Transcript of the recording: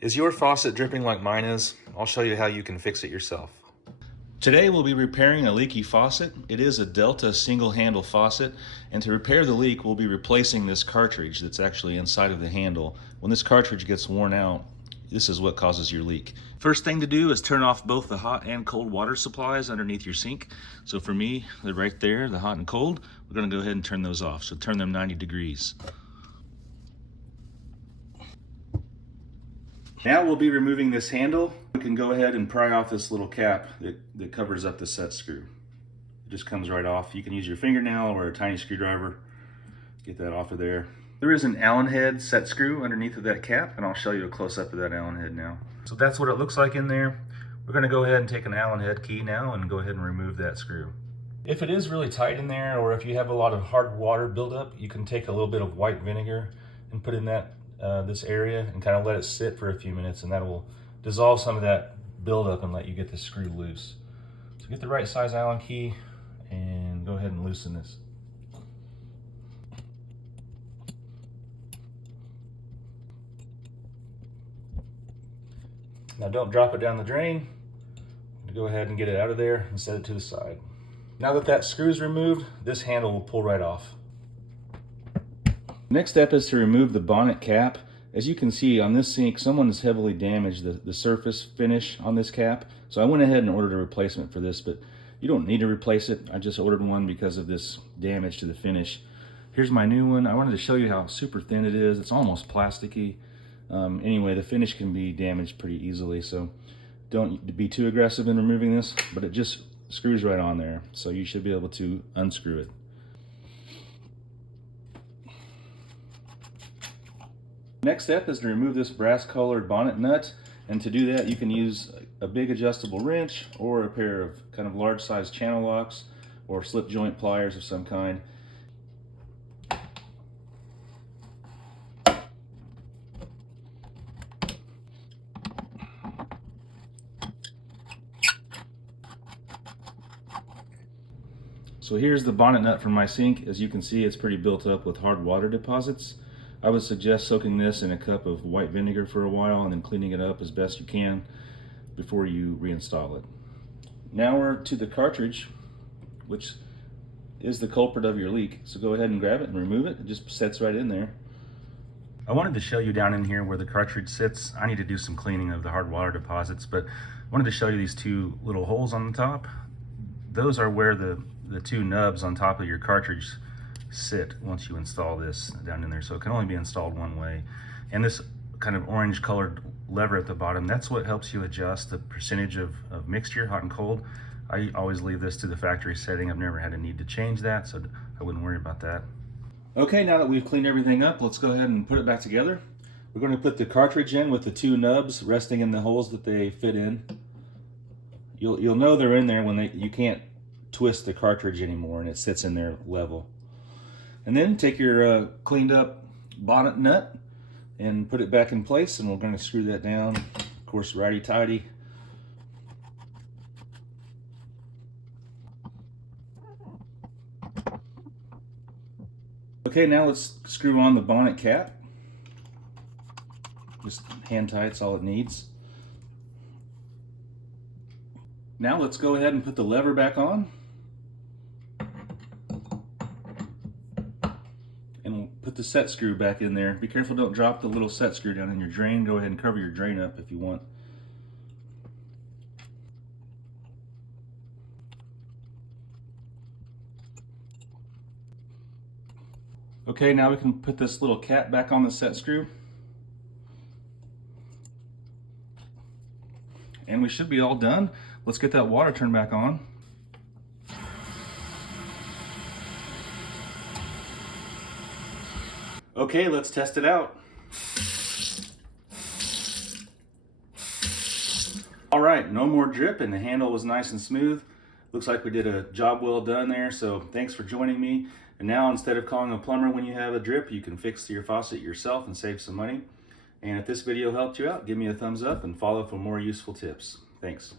Is your faucet dripping like mine is? I'll show you how you can fix it yourself. Today we'll be repairing a leaky faucet. It is a Delta single handle faucet, and to repair the leak we'll be replacing this cartridge that's actually inside of the handle. When this cartridge gets worn out, this is what causes your leak. First thing to do is turn off both the hot and cold water supplies underneath your sink. So for me, they're right there, the hot and cold. We're gonna go ahead and turn those off. So turn them 90 degrees. Now we'll be removing this handle. We can go ahead and pry off this little cap that covers up the set screw. It just comes right off. You can use your fingernail or a tiny screwdriver. Get that off of there. There is an Allen head set screw underneath of that cap, and I'll show you a close-up of that Allen head now. So that's what it looks like in there. We're gonna go ahead and take an Allen head key now and go ahead and remove that screw. If it is really tight in there, or if you have a lot of hard water buildup, you can take a little bit of white vinegar and put in that this area and kind of let it sit for a few minutes, and that will dissolve some of that buildup and let you get the screw loose. So get the right size Allen key and go ahead and loosen this. Now don't drop it down the drain. Go ahead and get it out of there and set it to the side. Now that that screw is removed, this handle will pull right off. Next step is to remove the bonnet cap. As you can see on this sink, someone has heavily damaged the surface finish on this cap. So I went ahead and ordered a replacement for this, but you don't need to replace it. I just ordered one because of this damage to the finish. Here's my new one. I wanted to show you how super thin it is. It's almost plasticky. Anyway, the finish can be damaged pretty easily, so don't be too aggressive in removing this, but it just screws right on there. So you should be able to unscrew it. Next step is to remove this brass colored bonnet nut, and to do that you can use a big adjustable wrench or a pair of kind of large size channel locks or slip joint pliers of some kind. So here's the bonnet nut from my sink. As you can see, it's pretty built up with hard water deposits. I would suggest soaking this in a cup of white vinegar for a while and then cleaning it up as best you can before you reinstall it. Now we're to the cartridge, which is the culprit of your leak. So go ahead and grab it and remove it. It just sets right in there. I wanted to show you down in here where the cartridge sits. I need to do some cleaning of the hard water deposits, but I wanted to show you these two little holes on the top. Those are where the two nubs on top of your cartridge sit once you install this down in there. So it can only be installed one way. And this kind of orange colored lever at the bottom, that's what helps you adjust the percentage of mixture, hot and cold. I always leave this to the factory setting. I've never had a need to change that, so I wouldn't worry about that. Okay, now that we've cleaned everything up, let's go ahead and put it back together. We're going to put the cartridge in with the two nubs resting in the holes that they fit in. You'll know they're in there when you can't twist the cartridge anymore and it sits in there level. And then take your cleaned up bonnet nut and put it back in place, and we're going to screw that down, of course, righty-tighty. Okay, now let's screw on the bonnet cap. Just hand tight's all it needs. Now let's go ahead and put the lever back on. And we'll put the set screw back in there. Be careful, don't drop the little set screw down in your drain. Go ahead and cover your drain up if you want. Okay, now we can put this little cap back on the set screw. And we should be all done. Let's get that water turned back on. Okay, let's test it out. All right, no more drip, and the handle was nice and smooth. Looks like we did a job well done there, so thanks for joining me. And now, instead of calling a plumber when you have a drip, you can fix your faucet yourself and save some money. And if this video helped you out, give me a thumbs up and follow for more useful tips. Thanks.